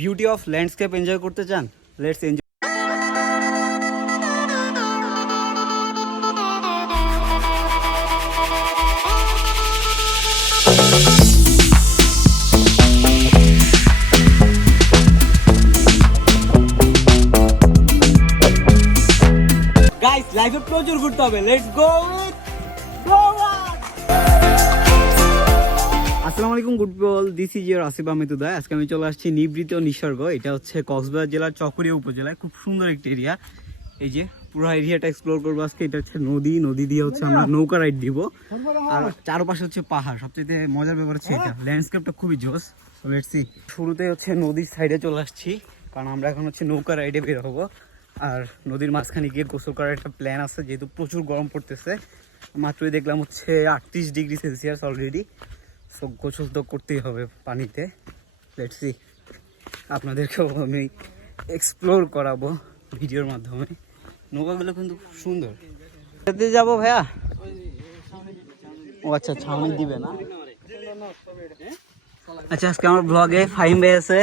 Beauty of landscape enjoy করতে চান let's enjoy guys লাইফে প্রচুর ঘুরতে হবে। লেটস গো উইথ আসসালামু আলাইকুম গুড পিপল দিস ইজ ইয়ার আসিফ আহমেদ উদয় আজকে আমি চলে আসছি নিবৃত নিসর্গ। এটা হচ্ছে কক্সবাজার জেলার চকরিয়া উপজেলায়। খুব সুন্দর একটি এরিয়া এই যে পুরো এরিয়াটা এক্সপ্লোর করব আজকে। এটা হচ্ছে নদী। নদী দিয়ে হচ্ছে আমরা নৌকা রাইড দিব। আর চারপাশে হচ্ছে পাহাড়। সবচেয়ে মজার ব্যাপার হচ্ছে এটা। ল্যান্ডস্কেপটা খুবই জোস। লেটস শুরুতে হচ্ছে নদীর সাইডে চলে আসছি। কারণ আমরা এখন হচ্ছে নৌকা রাইডে বের হব। আর নদীর মাঝখানে গিয়ে গোসল করার একটা প্ল্যান আছে। যেহেতু প্রচুর গরম পড়তেছে। মাত্রই দেখলাম হচ্ছে আটত্রিশ ডিগ্রি সেলসিয়াস অলরেডি সো গোসল তো করতেই হবে পানিতে। লেটস আপনাদেরকেও আমি এক্সপ্লোর করাবো ভিডিওর মাধ্যমে। নৌকাগুলো কিন্তু খুব সুন্দর। যেতে যাব ভাইয়া? ও আচ্ছা ছাউনি দিবে না? আচ্ছা আজকে আমার ব্লগে ফাইম ভাই আছে।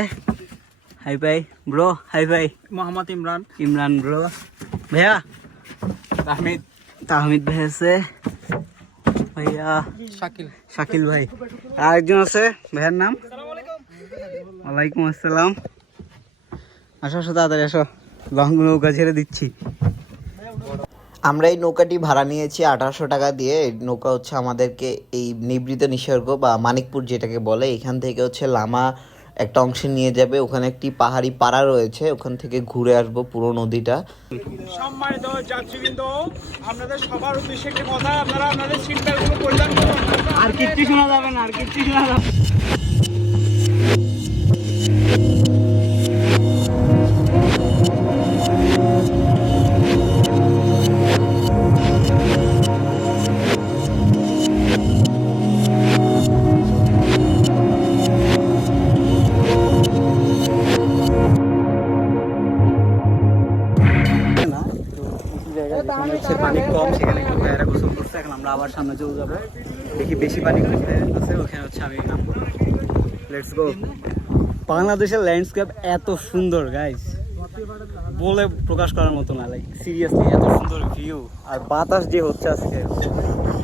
হাই ভাই। ব্রো হাই ভাই। মোহাম্মদ ইমরান। ইমরান ব্রো ভাইয়া? আহমেদ তাহমিদ ভাই আছে। ভাইয়া। শাকিল। শাকিল ভাই। আর একজন আছে ভাইয়ার নাম? ওয়ালাইকুম আসসালাম। আসো আসো তাড়াতাড়ি আসো। লং নৌকা ছেড়ে দিচ্ছি। আমরা এই নৌকাটি ভাড়া নিয়েছি আঠারোশো টাকা দিয়ে। এই নৌকা হচ্ছে আমাদেরকে এই নিবৃত নিসর্গ বা মানিকপুর যেটাকে বলে এখান থেকে হচ্ছে লামা একটা অংশে নিয়ে যাবে ওখানে একটি পাহাড়ি পাড়া রয়েছে ওখান থেকে ঘুরে আসব পুরো নদীটা। সম্মানিত যাত্রীবৃন্দ আপনাদের সবার উদ্দেশ্যে একটি কথা আপনারা আপনাদের সিট বেল্টগুলো পরিধান করুন। আর কিচ্ছু শোনা যাবে না আর কিচ্ছু শোনা যাবে যেখানে হচ্ছে পানি কম, সেখানে একটু ভাইয়েরা গোসল করছে, এখন আমরা আবার সামনে চলে যাব। দেখি বেশি পানি আছে, ওখানে হচ্ছে আমি লেটস গো বাংলাদেশের ল্যান্ডস্কেপ এত সুন্দর গাইস বলে প্রকাশ করার মতো না লাইক সিরিয়াসলি এত সুন্দর ভিউ আর বাতাস যে হচ্ছে আজকে,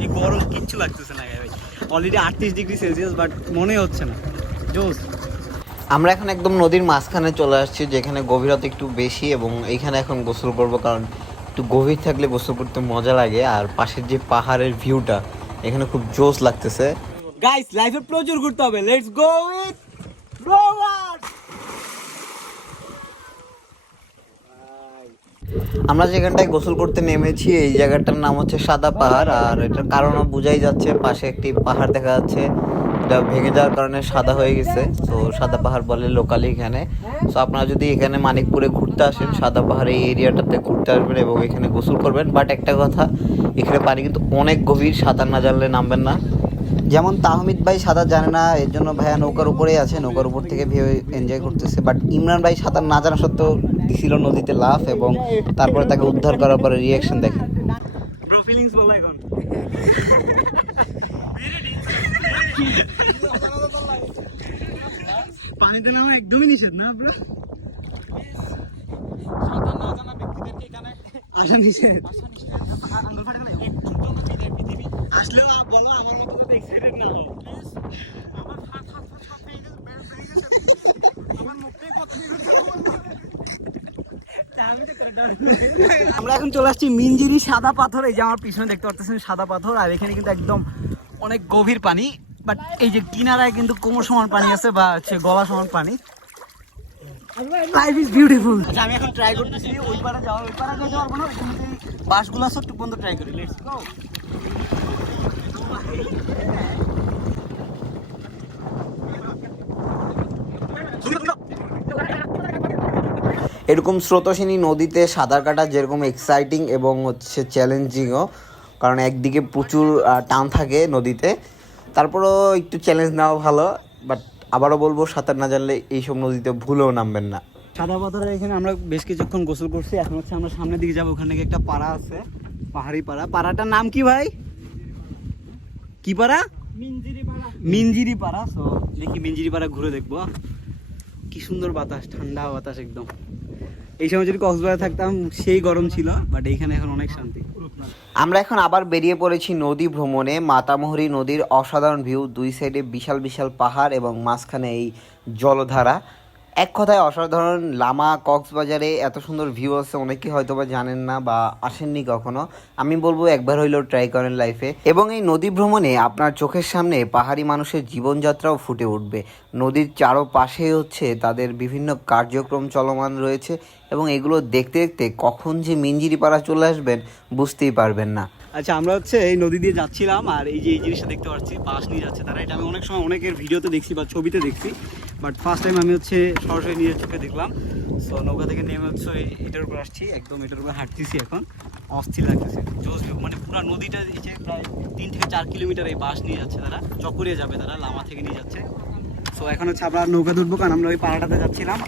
এই গরম কিচ্ছু লাগতেছে না ভাই অলরেডি আটত্রিশ ডিগ্রি সেলসিয়াস বাট মনে হচ্ছে না। জোস আমরা এখন একদম নদীর মাঝখানে চলে আসছি, যেখানে গভীরতা একটু বেশি, এবং এইখানে এখন গোসল করব, কারণ একটু গভীর থাকলে গোসল করতে মজা লাগে আর পাশের যে পাহাড়ের ভিউটা এখানে খুব জোস লাগতেছে। গাইস লাইফে প্রচুর ঘুরতে হবে। লেটস গো উইথ আমরা যেখানটায় গোসল করতে নেমেছি এই জায়গাটার নাম হচ্ছে সাদা পাহাড় আর এটার কারণও বোঝাই যাচ্ছে পাশে একটি পাহাড় দেখা যাচ্ছে। এটা ভেঙে যাওয়ার কারণে সাদা হয়ে গেছে। তো সাদা পাহাড় বলে লোকালি এখানে। তো আপনারা যদি এখানে মানিকপুরে ঘুরতে আসেন, সাদা পাহাড় এই এরিয়াটাতে ঘুরতে আসবেন এবং এখানে গোসল করবেন। বাট একটা কথা, এখানে পানি কিন্তু অনেক গভীর, সাঁতার না জানলে নামবেন না। যেমন তাহমিদ ভাই সাঁতার জানে না, এর জন্য ভাইয়া নৌকার উপরেই আছে, নৌকার উপর থেকে ভিউ এনজয় করতেছে। বাট ইমরান ভাই সাঁতার না জানা সত্ত্বেও দিছিল নদীতে লাফ এবং তারপরে তাকে উদ্ধার করার পরে রিয়াকশন দেখেন ব্রো ফিলিংস বলো এখন পানিতে নামার একদমই নিষেধ না আপনার আসা নিষেধ। আসলেও আমার মতো আমরা এখন চলে আসছি মিনজিরি সাদা পাথর, এই যে আমার পিছনে দেখতে পাচ্ছেন সাদা পাথর, আর এখানে কিন্তু একদম অনেক গভীর পানি। বাট এই যে কিনারায় কিন্তু কোমর সমান পানি আছে বা হচ্ছে গলা সমান পানি। লাইফ ইজ বিউটিফুল আচ্ছা আমি এখন ট্রাই করতেছি ওই পারে যাওয়ার ওই পারে যেতে পারব না বাসগুলো আছে একটু বন্ধ ট্রাই করি লেটস গো এরকম স্রোতসিনী নদীতে সাঁতার কাটা যেরকম এক্সাইটিং এবং হচ্ছে চ্যালেঞ্জিংও কারণ একদিকে প্রচুর টান থাকে নদীতে তারপরেও একটু চ্যালেঞ্জ নেওয়া ভালো বাট আবারও বলব সাঁতার না জানলে এইসব নদীতে ভুলেও নামবেন না। সাদা পাথরের এখানে আমরা বেশ কিছুক্ষণ গোসল করছি এখন হচ্ছে আমরা সামনের দিকে যাব ওখানে একটা পাড়া আছে পাহাড়ি পাড়া। পাড়াটার নাম কি ভাই? কি পাড়া? মিঞ্জিরি পাড়া মিঞ্জিরি পাড়া তো দেখি মিঞ্জিরি পাড়া ঘুরে দেখব। কি সুন্দর বাতাস ঠান্ডা বাতাস একদম। এই সময় যদি কক্সবাজার থাকতাম, সেই গরম ছিল বাট এইখানে এখন অনেক শান্তি। আমরা এখন আবার বেরিয়ে পড়েছি নদী ভ্রমণে। মাতামহরি নদীর অসাধারণ ভিউ, দুই সাইডে বিশাল বিশাল পাহাড় এবং মাঝখানে এই জলধারা। এক কথায় অসাধারণ লামা কক্সবাজারে এত সুন্দর ভিউ আছে, অনেকে হয়তো বা জানেন না বা আসেননি কখনো। আমি বলব একবার হইলেও ট্রাই করেন লাইফে এবং এই নদী ভ্রমণে আপনার চোখের সামনে পাহাড়ি মানুষের জীবনযাত্রাও ফুটে উঠবে। নদীর চারো চারোপাশে হচ্ছে তাদের বিভিন্ন কার্যক্রম চলমান রয়েছে এবং এগুলো দেখতে দেখতে কখন যে মিঞ্জিরিপাড়া চলে আসবেন বুঝতেই পারবেন না। আচ্ছা আমরা হচ্ছে এই নদী দিয়ে যাচ্ছিলাম আর এই যে এই জিনিসটা দেখতে পাচ্ছি বাস নিয়ে যাচ্ছে তারা। এটা আমি অনেক সময় অনেকের ভিডিওতে দেখছি বা ছবিতে দেখছি। বাট ফার্স্ট টাইম আমি হচ্ছে সরাসরি নিজের চোখে দেখলাম। সো নৌকা থেকে নেমে হচ্ছে এই এটার উপর আসছি। একদম এটার উপর হাঁটতেছি এখন। অস্থির লাগতেছে। জোস মানে পুরো নদীটা এই যে প্রায় তিন থেকে চার কিলোমিটার এই বাস নিয়ে যাচ্ছে তারা। চকরিয়ে যাবে তারা, লামা থেকে নিয়ে যাচ্ছে। সো এখন হচ্ছে আমরা নৌকা ধরবো কারণ আমরা ওই পাড়াটাতে যাচ্ছিলাম।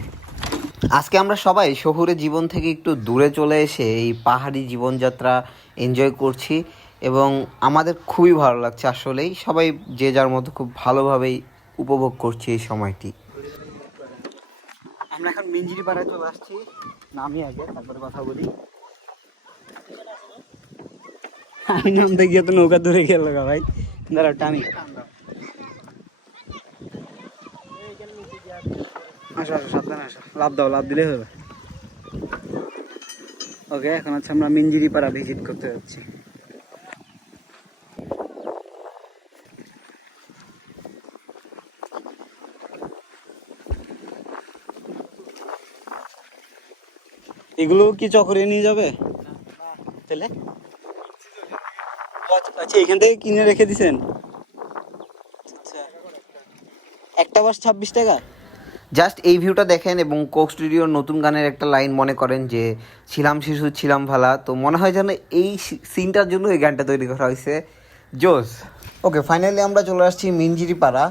আজকে আমরা সবাই শহুরে জীবন থেকে একটু দূরে চলে এসে এই পাহাড়ি জীবনযাত্রা এনজয় করছি এবং আমাদের খুবই ভালো লাগছে আসলেই। সবাই যে যার মতো খুব ভালোভাবেই উপভোগ করছি এই সময়টি। আমরা এখন মিঞ্জিরি পাড়ায় চলে আসছি। নামি আগে, তারপরে কথা বলি। আমি নামতে গিয়ে তো নৌকা ধরে গেল ভাই। দাঁড়া টানি। আসো আসো, সাবধানে আসো। লাভ দাও লাভ দিলে হবে। ওকে, এখন হচ্ছে আমরা মিঞ্জিরি পাড়া ভিজিট করতে যাচ্ছি। এগুলো কি চকরে নিয়ে যাবে? তাহলে আচ্ছা এখান থেকে কিনে রেখে দিছেন? আচ্ছা। একটা বাস ছাব্বিশ টাকা? জাস্ট এই ভিউটা দেখেন এবং কোক স্টুডিওর নতুন গানের একটা লাইন মনে করেন যে ছিলাম শিশু ছিলাম ভালা। তো মনে হয় যেন এই সিনটার জন্য এই গানটা তৈরি করা হয়েছে। জোস। ওকে ফাইনালি আমরা চলে আসছি মিনজিরি পাড়া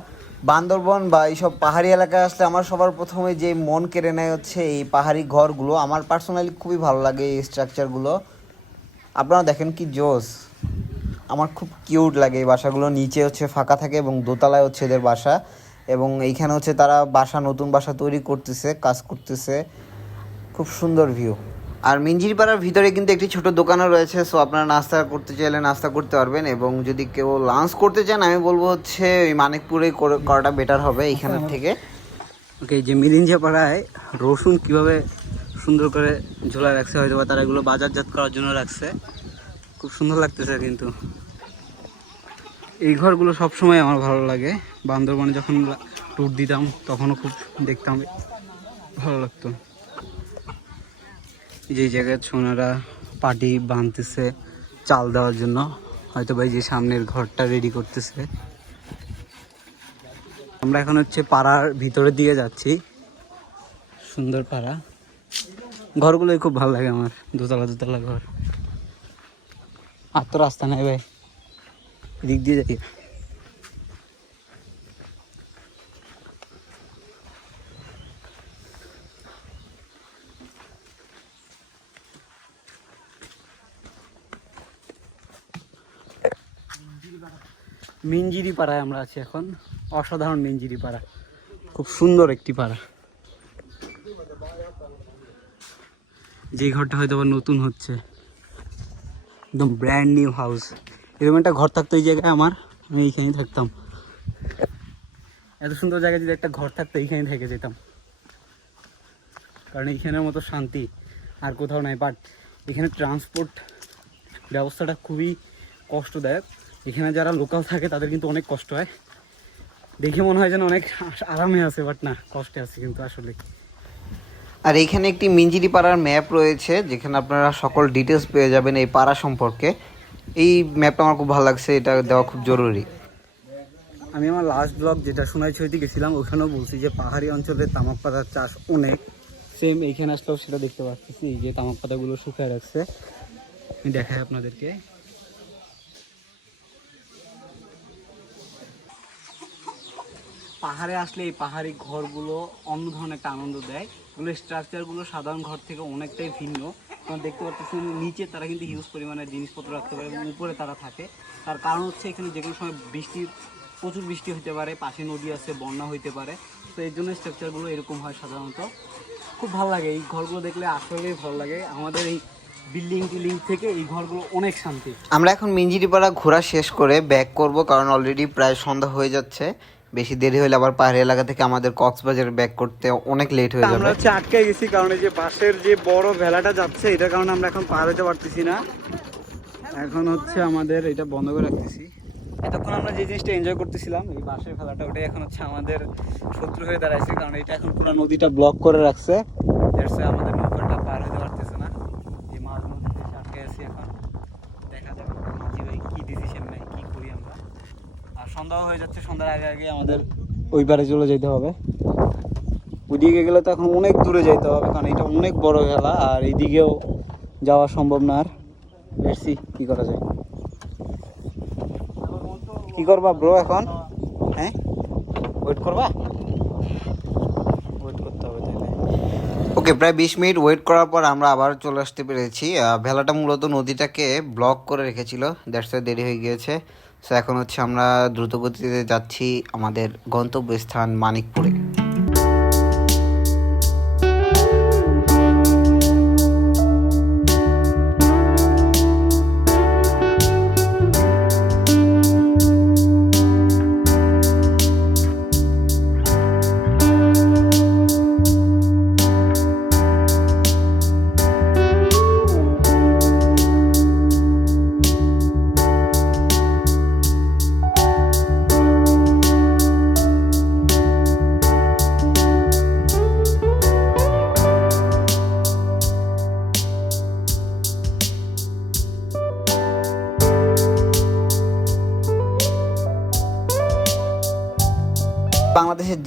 বান্দরবন বা এইসব পাহাড়ি এলাকায় আসলে আমার সবার প্রথমে যে মন কেড়ে নেয় হচ্ছে এই পাহাড়ি ঘরগুলো। আমার পার্সোনালি খুবই ভালো লাগে এই স্ট্রাকচারগুলো আপনারা দেখেন কি জোস আমার খুব কিউট লাগে এই বাসাগুলো। নিচে হচ্ছে ফাঁকা থাকে এবং দোতলায় হচ্ছে এদের বাসা। এবং এইখানে হচ্ছে তারা বাসা, নতুন বাসা তৈরি করতেছে, কাজ করতেছে। খুব সুন্দর ভিউ আর মিঞ্জিরিপাড়ার ভিতরে কিন্তু একটি ছোট দোকানও রয়েছে সো আপনারা নাস্তা করতে চাইলে নাস্তা করতে পারবেন এবং যদি কেউ লাঞ্চ করতে চান আমি বলব হচ্ছে ওই মানিকপুরে করে- করাটা বেটার হবে এইখানের থেকে। ওকে যে মিলিঞ্জা পাড়ায় রসুন কীভাবে সুন্দর করে ঝোলা রাখছে হয়তো বা তারা এগুলো বাজারজাত করার জন্য রাখছে। খুব সুন্দর লাগতেছে কিন্তু। এই ঘরগুলো সব সময় আমার ভালো লাগে। বান্দরবনে যখন ট্যুর দিতাম তখনও খুব দেখতাম ভালো লাগতো। যে জায়গায় সোনারা পাটি বাঁধতেছে চাল দেওয়ার জন্য। হয়তো এই যে সামনের ঘরটা রেডি করতেছে। আমরা এখন হচ্ছে পাড়ার ভিতরের দিকে যাচ্ছি। সুন্দর পাড়া। ঘরগুলোই খুব ভালো লাগে আমার। দোতলা দোতলা ঘর। আর তো রাস্তা নাই ভাই। এদিক দিয়ে যাই। মিঞ্জিরি পাড়ায় আমরা আছি এখন। অসাধারণ মিঞ্জিরি পাড়া খুব সুন্দর একটি পাড়া। যে ঘরটা হয়তো আবার নতুন হচ্ছে। একদম ব্র্যান্ড নিউ হাউস এরকম একটা ঘর থাকতো এই জায়গায় আমার। আমি এইখানেই থাকতাম। এত সুন্দর জায়গায় যদি একটা ঘর থাকতো এইখানে থেকে যেতাম। কারণ এইখানের মতো শান্তি আর কোথাও নাই। বাট এখানে ট্রান্সপোর্ট ব্যবস্থাটা খুবই কষ্টদায়ক। এখানে যারা লোকাল থাকে তাদের কিন্তু অনেক কষ্ট হয়। দেখে মনে হয় যেন অনেক আরামে আছে বাট না কষ্টে আছে কিন্তু আসলে। আর এইখানে একটি মিঞ্জিরি পাড়ার ম্যাপ রয়েছে যেখানে আপনারা সকল ডিটেলস পেয়ে যাবেন এই পাড়া সম্পর্কে। এই ম্যাপটা আমার খুব ভালো লাগছে এটা দেওয়া খুব জরুরি। আমি আমার লাস্ট ব্লগ যেটা সোনাই ছইতে গেছিলাম ওখানেও বলছি যে পাহাড়ি অঞ্চলে তামাক পাতার চাষ অনেক। সেম এইখানে আসলেও সেটা দেখতে পাচ্ছি যে তামাক পাতাগুলো শুকায় রাখছে। আমি দেখাই আপনাদেরকে। পাহাড়ে আসলে এই পাহাড়ি ঘরগুলো অন্য ধরনের একটা আনন্দ দেয়। এগুলো স্ট্রাকচারগুলো সাধারণ ঘর থেকে অনেকটাই ভিন্ন। আপনারা দেখতে পাচ্ছেন নিচে তারা কিন্তু হিউজ পরিমাণে জিনিসপত্র রাখতে পারে এবং উপরে তারা থাকে। তার কারণ হচ্ছে এখানে যে কোনো সময় বৃষ্টি, প্রচুর বৃষ্টি হতে পারে, পাশে নদী আছে, বন্যা হইতে পারে। তো এর জন্য স্ট্রাকচারগুলো এরকম হয় সাধারণত। খুব ভালো লাগে এই ঘরগুলো দেখলে, আসলেই ভালো লাগে। আমাদের এই বিল্ডিং টিল্ডিং থেকে এই ঘরগুলো অনেক শান্তি। আমরা এখন মিঞ্জিরিপাড়া ঘোরা শেষ করে ব্যাক করব, কারণ অলরেডি প্রায় সন্ধ্যা হয়ে যাচ্ছে। বেশি দেরি হলে আবার পাহাড়ি এলাকা থেকে আমাদের কক্সবাজার ব্যাক করতে অনেক লেট হয়ে আমরা যাবে। হচ্ছে আটকে গেছি কারণ এই যে বাসের যে বড় ভেলাটা যাচ্ছে এটার কারণে আমরা এখন পার হতে পারতেছি না। এখন হচ্ছে আমাদের এটা বন্ধ করে রাখতেছি। এতক্ষণ আমরা যে জিনিসটা এনজয় করতেছিলাম এই বাসের ভেলাটা ওটাই এখন হচ্ছে আমাদের শত্রু হয়ে দাঁড়াইছে কারণ এটা এখন পুরো নদীটা ব্লক করে রাখছে। আমাদের নৌকাটা পার হতে পারতেছে না এই মাঝ নদীতে এসে আটকে আছি এখন দেখা যাবে মাঝি ভাই কি ডিসিশন নেয় কি করি আমরা আর সন্ধ্যা হয়ে যাচ্ছে সন্ধ্যার আগে আগে আমাদের ওই পারে চলে যেতে হবে। ওইদিকে গেলে তো এখন অনেক দূরে যেতে হবে কারণ এটা অনেক বড় খেলা আর এইদিকেও যাওয়া সম্ভব না। আর দেখছি কি করা যায়। কি করবা ব্রো এখন? হ্যাঁ? ওয়েট করবা? ওয়েট করতে হবে তাহলে ওকে প্রায় বিশ মিনিট ওয়েট করার পর আমরা আবার চলে আসতে পেরেছি। ভেলাটা মূলত নদীটাকে ব্লক করে রেখেছিল দ্যাটস দেরি হয়ে গিয়েছে। সো এখন হচ্ছে আমরা দ্রুতগতিতে যাচ্ছি আমাদের গন্তব্যস্থান মানিকপুরে।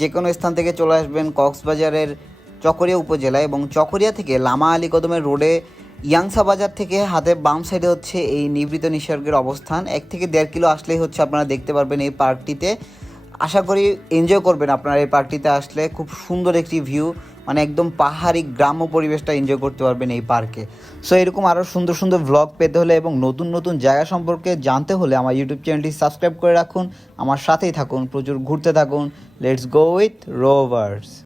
যে কোনো স্থান থেকে চলে আসবেন কক্সবাজারের চকরিয়া উপজেলায় এবং চকরিয়া থেকে লামা আলী কদমের রোডে ইয়াংসা বাজার থেকে হাতে বাম সাইডে হচ্ছে এই নিবৃত নিসর্গের অবস্থান। এক থেকে দেড় কিলো আসলেই হচ্ছে আপনারা দেখতে পারবেন এই পার্কটিতে। আশা করি এনজয় করবেন আপনারা এই পার্কটিতে আসলে। খুব সুন্দর একটি ভিউ মানে একদম পাহাড়ি গ্রাম্য পরিবেশটা এনজয় করতে পারবেন এই পার্কে। সো এরকম আরও সুন্দর সুন্দর ব্লগ পেতে হলে এবং নতুন নতুন জায়গা সম্পর্কে জানতে হলে আমার ইউটিউব চ্যানেলটি সাবস্ক্রাইব করে রাখুন। আমার সাথেই থাকুন, প্রচুর ঘুরতে থাকুন। Let's go with rovers